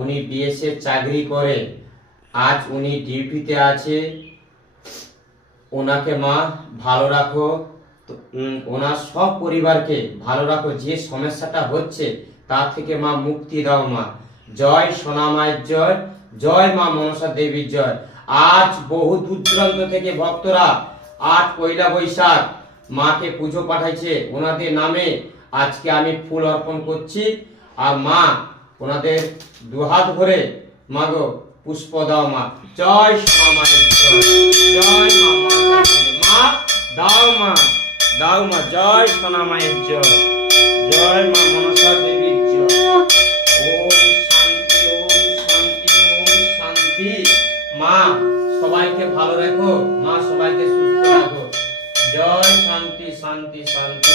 উনি বিএসএফ চাকরি করে, আজ উনি ডিউটিতে আছে। ওনাকে মা ভালো রাখো, ওনার সব পরিবারকে ভালো রাখো। যে সমস্যাটা হচ্ছে তা থেকে মা মুক্তি দাও মা। জয় সোনা মায়ের জয়, জয় মা মনসা দেবীর জয়। আজ বহু দূর দূরান্ত থেকে ভক্তরা আজ পয়লা বৈশাখ মাকে পুজো পাঠাইছে, ওনাদের নামে আজকে আমি ফুল অর্পণ করছি। আর মা ওনাদের দুহাত ভরে মাগো পুষ্প দাও মা। জয় সোনা মায়ের জয়, জয় মা মনসা দেবী। মা দাও মা, দাও মা। জয় সোনা মায়ের জয়, জয় মা মনসা দেবীর জয়। ওম শান্তি, ওম শান্তি, ওম শান্তি। মা সবাইকে ভালো রাখো, মা সবাইকে সুস্থ রাখো। জয় শান্তি, শান্তি, শান্তি।